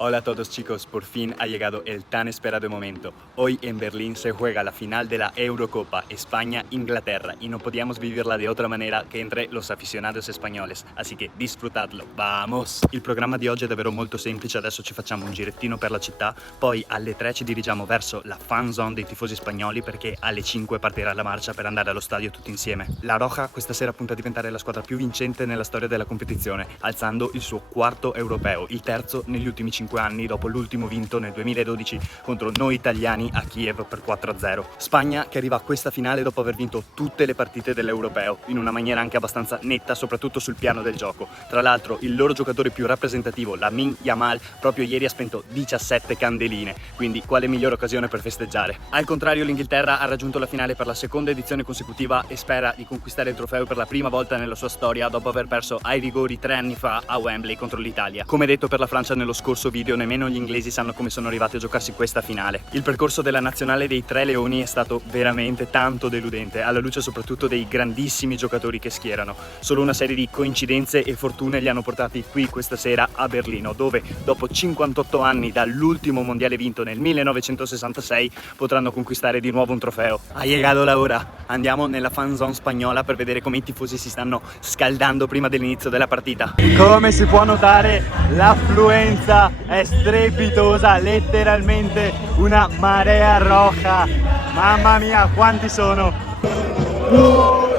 Hola a todos chicos, por fin ha llegado el tan esperado momento. Hoy en Berlín se juega la final de la Eurocopa España-Inglaterra y no podíamos vivirla de otra manera che entre los aficionados spagnoles, así che disfrutatelo, vamos! Il programma di oggi è davvero molto semplice, adesso ci facciamo un girettino per la città, poi alle 3 ci dirigiamo verso la fan zone dei tifosi spagnoli perché alle 5 partirà la marcia per andare allo stadio tutti insieme. La Roja questa sera punta a diventare la squadra più vincente nella storia della competizione, alzando il suo quarto europeo, il terzo negli ultimi 5 anni dopo l'ultimo vinto nel 2012 contro noi italiani a Kiev per 4-0. Spagna che arriva a questa finale dopo aver vinto tutte le partite dell'Europeo in una maniera anche abbastanza netta, soprattutto sul piano del gioco. Tra l'altro il loro giocatore più rappresentativo, Lamine Yamal, proprio ieri ha spento 17 candeline, quindi quale migliore occasione per festeggiare. Al contrario l'Inghilterra ha raggiunto la finale per la seconda edizione consecutiva e spera di conquistare il trofeo per la prima volta nella sua storia dopo aver perso ai rigori 3 anni fa a Wembley contro l'Italia. Come detto per la Francia nello scorso video, nemmeno gli inglesi sanno come sono arrivati a giocarsi questa finale. Il percorso della nazionale dei Tre Leoni è stato veramente tanto deludente, alla luce soprattutto dei grandissimi giocatori che schierano. Solo una serie di coincidenze e fortune li hanno portati qui questa sera a Berlino, dove dopo 58 anni dall'ultimo mondiale vinto nel 1966 potranno conquistare di nuovo un trofeo. Ha llegado la hora! Andiamo nella fan zone spagnola per vedere come i tifosi si stanno scaldando prima dell'inizio della partita. Come si può notare, l'affluenza è strepitosa, letteralmente una marea roja. Mamma mia, quanti sono!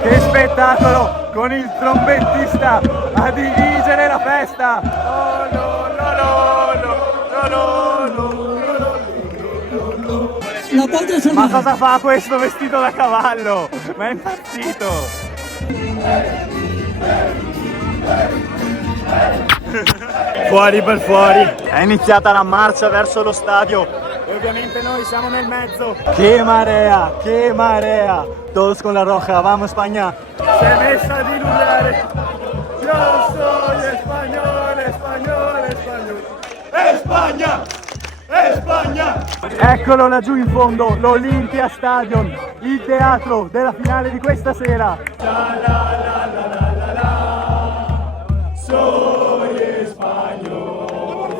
Che spettacolo! Con il trombettista a dirigere la festa! Oh no, no, no, no, no, no, no. Ma cosa fa questo vestito da cavallo? Ma è impazzito! Fuori per fuori, è iniziata la marcia verso lo stadio e ovviamente noi siamo nel mezzo. Che marea, che marea! Todos con la roja, vamos Spagna! Si è messa a diluviare. Yo soy español, español, español. Espagna! Espagna! Eccolo laggiù in fondo, l'Olympia Stadium, il teatro della finale di questa sera. Soy español.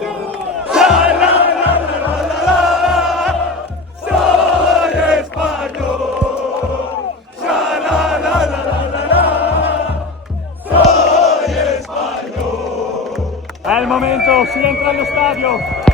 Soy español. Soy español. È il momento, si entra allo stadio.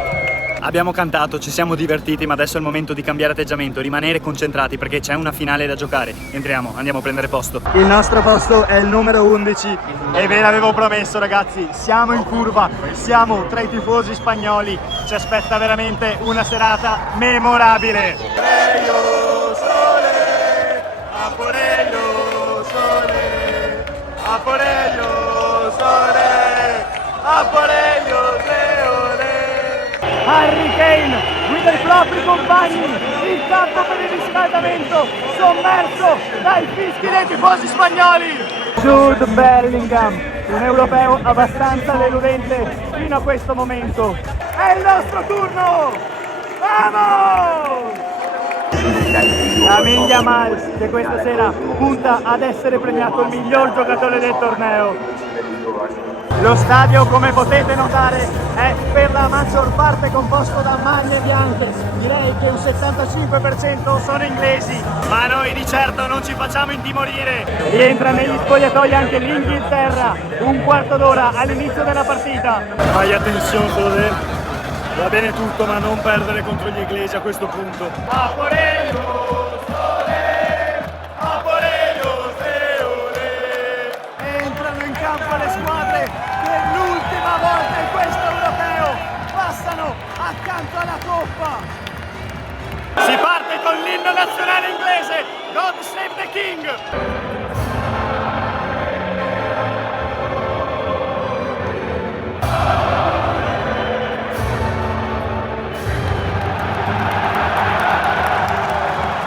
Abbiamo cantato, ci siamo divertiti, ma adesso è il momento di cambiare atteggiamento, rimanere concentrati perché c'è una finale da giocare. Entriamo, andiamo a prendere posto. Il nostro posto è il numero 11 e ve l'avevo promesso ragazzi, siamo in curva, siamo tra i tifosi spagnoli, ci aspetta veramente una serata memorabile. Porello sole, a Porello sole, a Porello sole, a Porello Harry Kane guida i propri compagni, il campo per il riscaldamento sommerso dai fischi dei tifosi spagnoli. Jude Bellingham, un europeo abbastanza deludente fino a questo momento. È il nostro turno! Vamos! Lamine Yamal che questa sera punta ad essere premiato il miglior giocatore del torneo. Lo stadio, come potete notare, è per la maggior parte composto da maglie bianche. Direi che un 75% sono inglesi, ma noi di certo non ci facciamo intimorire. Rientra negli spogliatoi anche l'Inghilterra, un quarto d'ora all'inizio della partita. Fai attenzione, joder. Va bene tutto, ma non perdere contro gli inglesi a questo punto. A Porello! Le squadre per l'ultima volta in questo europeo passano accanto alla coppa. Si parte con l'inno nazionale inglese, God Save the King.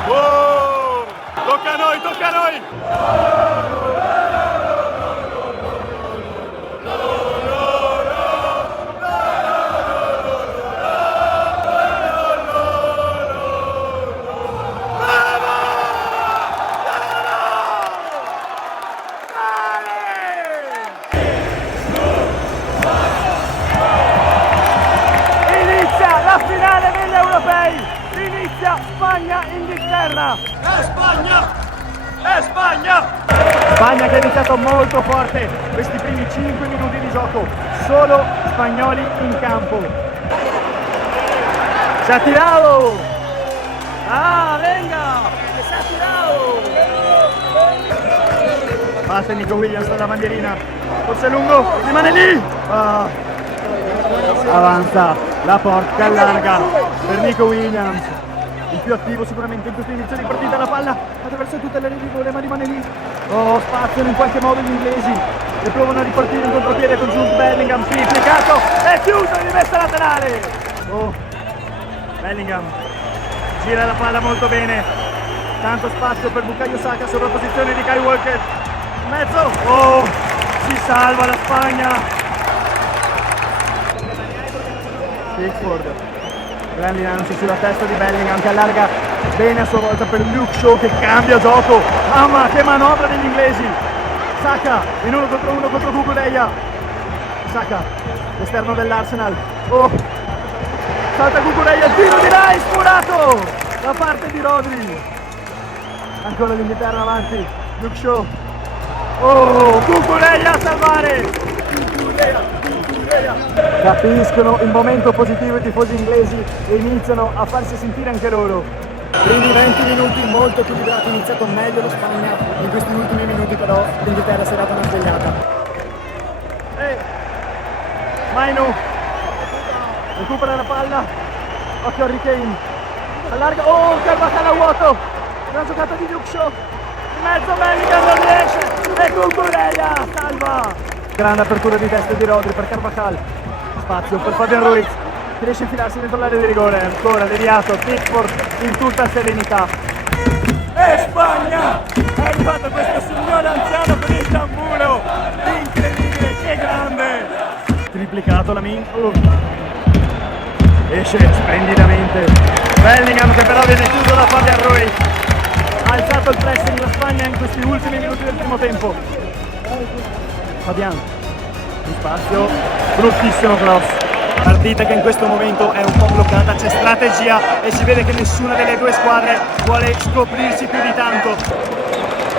Oh, tocca a noi, tocca a noi. inizia Spagna-Inghilterra. ¡Es España! ¡Es España! Spagna che ha iniziato molto forte questi primi 5 minuti di gioco, solo spagnoli in campo. Se ha tirado! ¡Ah, venga! ¡Se ha tirado! Passa Nico Williams dalla bandierina, forse è lungo, rimane lì! Ah. Avanza, la porta allarga per Nico Williams, il più attivo sicuramente in questo inizio di partita, la palla attraverso tutte le rigore ma rimane lì. Oh, spaziano in qualche modo gli inglesi e provano a ripartire in contropiede con Jude Bellingham, triplicato e chiuso, rimessa laterale. Oh, Bellingham gira la palla molto bene, tanto spazio per Bukayo Saka, sovrapposizione di Kyle Walker in mezzo. Oh, si salva la Spagna. Pickford, grande lancio sulla testa di Bellingham che allarga bene a sua volta per Luke Shaw che cambia gioco. Mamma che manovra degli inglesi. Saka in 1 contro 1 contro Cucurella. Saka, l'esterno dell'Arsenal. Oh, salta Cucurella, il tiro di Rice, spurato da parte di Rodri. Ancora l'Inghilterra avanti, Luke Shaw. Oh, Cucurella a salvare. Capiscono il momento positivo i tifosi inglesi e iniziano a farsi sentire anche loro. Primi 20 minuti molto equilibrati, ha iniziato meglio la Spagna, in questi ultimi minuti però l'Inghilterra si è data una svegliata. Mainu recupera la palla, occhio Harry Kane, allarga, oh Carvajal a vuoto, una giocata di Luke Shaw, in mezzo Bellingham non riesce e Cucurella salva. Grande apertura di testa di Rodri per Carvajal, spazio per Fabian Ruiz che riesce a infilarsi dentro l'area di rigore, ancora deviato, Pickford in tutta serenità. E Spagna! È arrivato questo signore anziano con il tamburo, incredibile, che grande! Triplicato Lamin, esce splendidamente, Bellingham che però viene chiuso da Fabian Ruiz, ha alzato il pressing la Spagna in questi ultimi minuti del primo tempo. Fabian, in spazio, bruttissimo cross. Partita che in questo momento è un po' bloccata, c'è strategia e si vede che nessuna delle due squadre vuole scoprirsi più di tanto.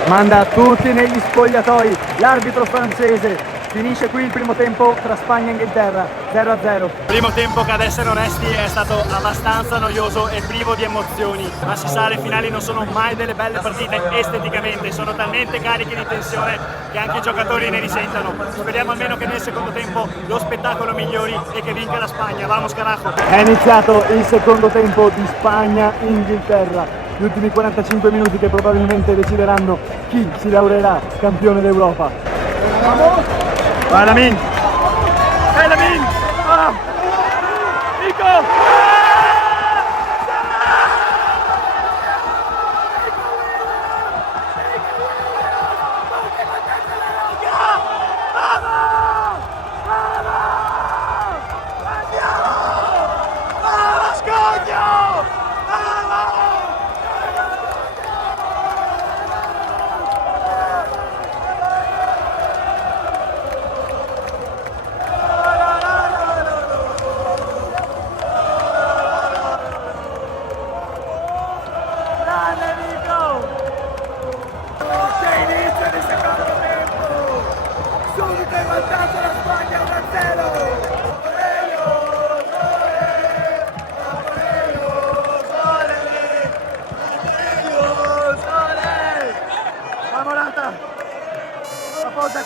Manda tutti negli spogliatoi, l'arbitro francese. Finisce qui il primo tempo tra Spagna e Inghilterra, 0-0. Primo tempo che ad essere onesti è stato abbastanza noioso e privo di emozioni, ma si sa le finali non sono mai delle belle partite esteticamente, sono talmente cariche di tensione che anche i giocatori ne risentano. Speriamo almeno che nel secondo tempo lo spettacolo migliori e che vinca la Spagna. Vamos carajo! È iniziato il secondo tempo di Spagna-Inghilterra, gli ultimi 45 minuti che probabilmente decideranno chi si laureerà campione d'Europa. Vamos! Vai Lamin! Vai Lamin! Ah! Nico!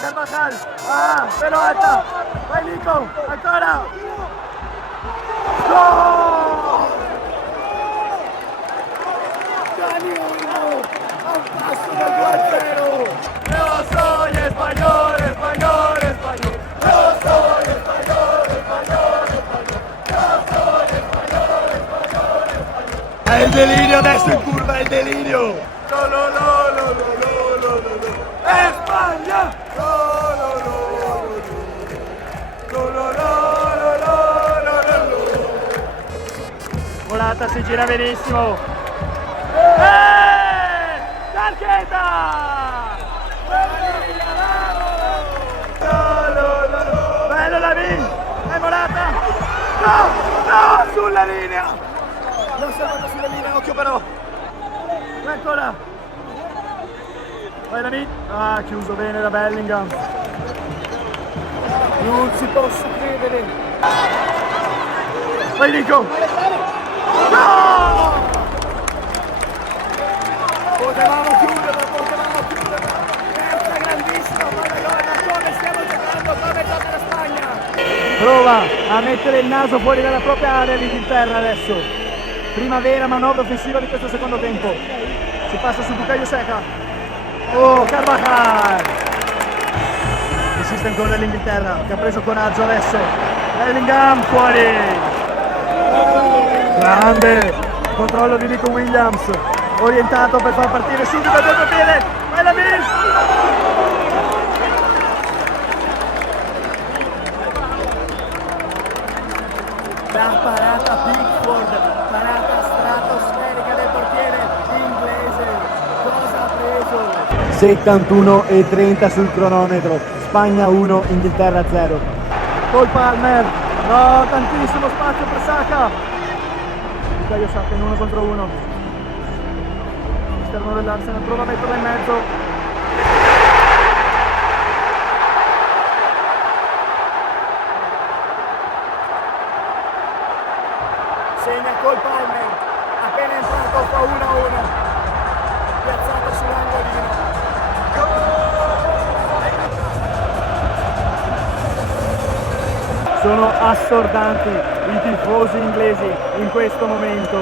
Carvajal, ah, però alta, vai Nico, ancora, gol! Dani Olmo, a un passo dal 2-0, yo soy español, español, español, yo soy español, español, español, yo soy español, español, español. È il delirio adesso in curva, è il delirio! España! Morata si gira benissimo. Tarchetta! Bello Lamin! E Morata! No! No! Sulla linea! l'ho osservato sulle linee, occhio però. E ancora. Vai Lamine. Ah, chiuso bene da Bellingham. Non si posso credere. Vai Nico. No! Potevamo chiuderla. Terza grandissima Madonna, come stiamo giocando, come gioca la Spagna. Prova a mettere il naso fuori dalla propria area l'Inghilterra adesso. Prima vera manovra offensiva di questo secondo tempo. Si passa su Bukayo Saka. Oh, Carvajal. Insiste ancora l'Inghilterra che ha preso coraggio adesso. Bellingham fuori. Grande controllo di Nico Williams, orientato per far partire subito il contropiede. Vai la Miss. La parata Pickford, parata stratosferica del portiere inglese. Cosa ha preso? 71:30 sul cronometro. Spagna 1, Inghilterra 0. Cole Palmer. No, tantissimo spazio per Saka. Bukayo Saka in 1 contro 1. Esterno dell'Arsenal, prova a metterla in mezzo. Segna Cole Palmer, appena entrato fa 1-1, piazzato sull'angolino. Sono assordanti i tifosi inglesi in questo momento.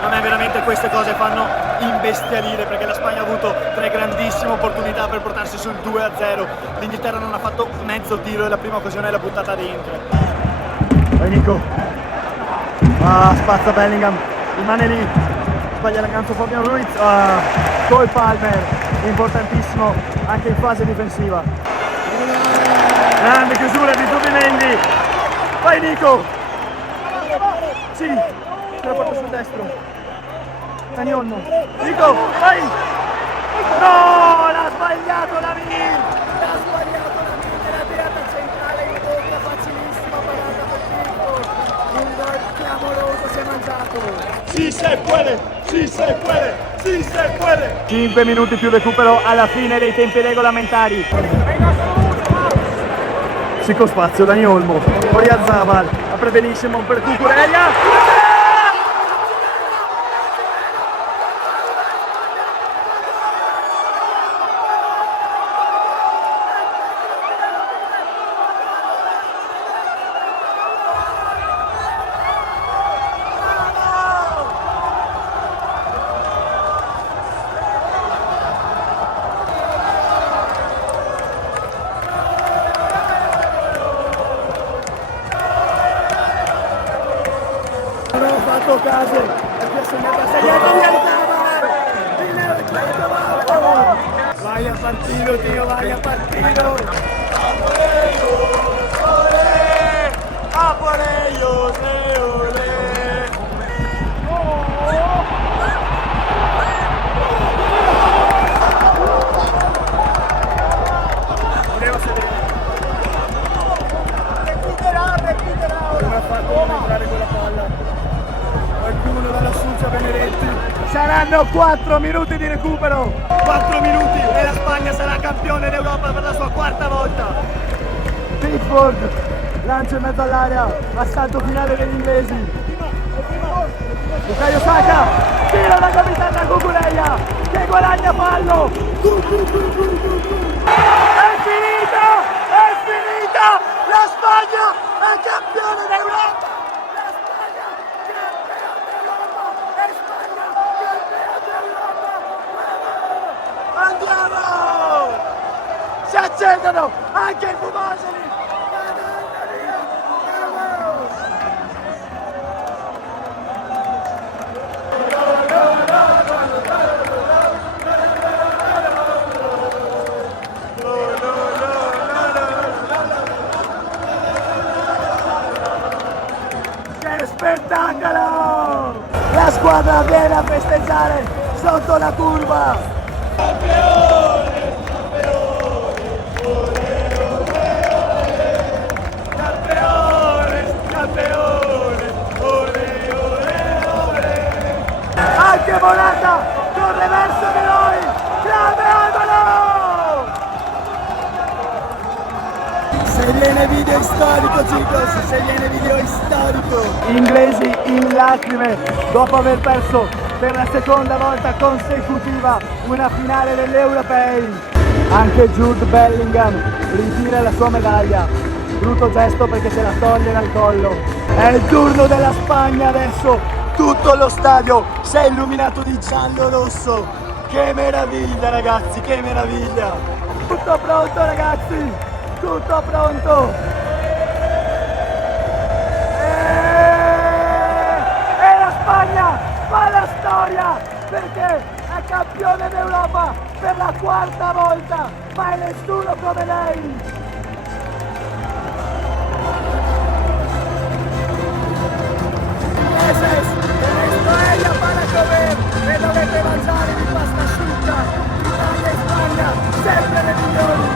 A me veramente queste cose fanno imbestialire, perché la Spagna ha avuto 3 grandissime opportunità per portarsi sul 2-0. L'Inghilterra non ha fatto mezzo tiro e la prima occasione l'ha buttata dentro. Vai Nico. Ah, spazza Bellingham, rimane lì, sbaglia la ganzo Fabian Ruiz. Ah, Cole Palmer, importantissimo anche in fase difensiva. Grande chiusura di Zubimendi. Vai Nico. Sì, ce la porta sul destro. Dani Olmo. Nico, vai. No, l'ha sbagliato Lamine. L'ha sbagliato Lamine, la tirata centrale in bocca, facilissima parata per Pickford. Un gol clamoroso si è mangiato. Si se puede, si se puede, si se puede. 5 minuti più recupero alla fine dei tempi regolamentari. Con spazio Dani Olmo, Oyarzabal, apre benissimo per Cucurella. Non ho fatto caso, perché sono andato a segnare. Vai a partito, Tio, vai a partito. A por ellos, non ha fatto entrare quella palla. Qualcuno dalla Succia Benedetti. Saranno 4 minuti di recupero. 4 minuti e la Spagna sarà campione d'Europa per la sua 4ª volta. Pickford lancia in mezzo all'area, assalto finale degli inglesi. Bukayo Saka, tira da capitana Cucurella che guadagna fallo. È finita! È finita! La Spagna è campione d'Europa! La Spagna campione d'Europa! È Spagna campione d'Europa! Andiamo! Si accendono anche i fumogeni! Madonna mia! Vamos! Che spettacolo! La squadra viene a festeggiare sotto la curva! Campione! Campione! Campione! Ole, ole, ole! che volata! Corre verso di noi! Grande Alvaro! Se viene video storico, chicos, se viene video storico. Inglesi in lacrime dopo aver perso per la seconda volta consecutiva una finale dell'Europei. Anche Jude Bellingham ritira la sua medaglia. Brutto gesto perché se la toglie dal collo. È il turno della Spagna adesso. Tutto lo stadio si è illuminato di giallo-rosso. Che meraviglia ragazzi, che meraviglia. Tutto pronto ragazzi, tutto pronto. E la Spagna fa la storia perché è campione d'Europa per la quarta volta, ma è nessuno come lei. Esto è ella para comer e dovete mangiare di pasta asciutta. Italia e Spagna, sempre le migliori.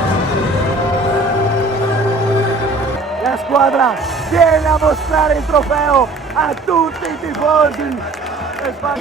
La squadra viene a mostrare il trofeo a tutti i tifosi.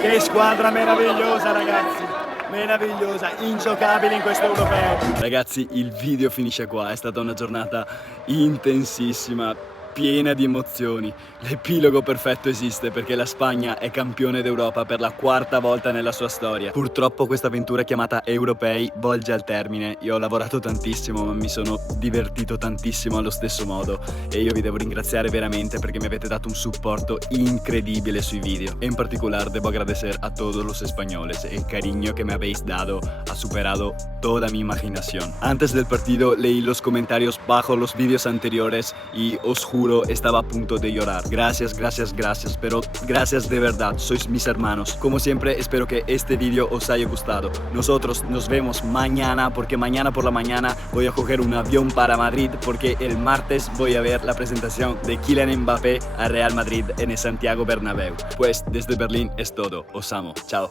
Che squadra meravigliosa ragazzi, meravigliosa, ingiocabile in questo europeo. Ragazzi, il video finisce qua, è stata una giornata intensissima, piena di emozioni. L'epilogo perfetto esiste perché la Spagna è campione d'Europa per la quarta volta nella sua storia. Purtroppo questa avventura chiamata Europei volge al termine. Io ho lavorato tantissimo ma mi sono divertito tantissimo allo stesso modo e io vi devo ringraziare veramente porque me avete dato un supporto increíble sui video. En particular debo agradecer a todos los españoles. El cariño que me habéis dado ha superado toda mi imaginación. Antes del partido leí los comentarios bajo los vídeos anteriores y os juro estaba a punto de llorar. Gracias, gracias, gracias, pero gracias de verdad, sois mis hermanos. Como siempre, espero que este vídeo os haya gustado. Nosotros nos vemos mañana, porque mañana por la mañana voy a coger un avión para Madrid, porque el martes voy a ver la presentación de Kylian Mbappé a Real Madrid en el Santiago Bernabéu. Pues desde Berlín es todo, os amo, chao.